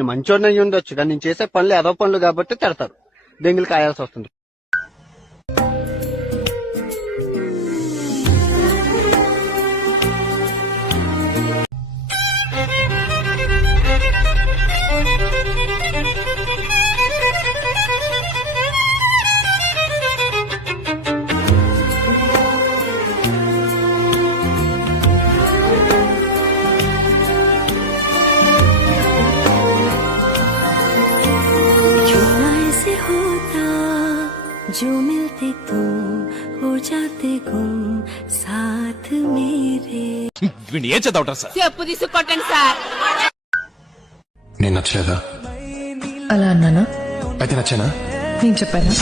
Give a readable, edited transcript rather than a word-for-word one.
నేను మంచోడిని అయ్యి ఉండొచ్చు, కానీ నేను చేసే పనులు ఏదో పనులు కాబట్టి తిడతారు, దెంగులు కాయాల్సి వస్తుంది. जो मिलते तुम हो जाते गुम साथ मेरे వీడిని ఏం చదవటం సార్? చెప్పు తీసుకొట్టండి సార్. నేను నచ్చలేదా? అలా అన్నానా? అయితే నచ్చానా? నేను చెప్పానా?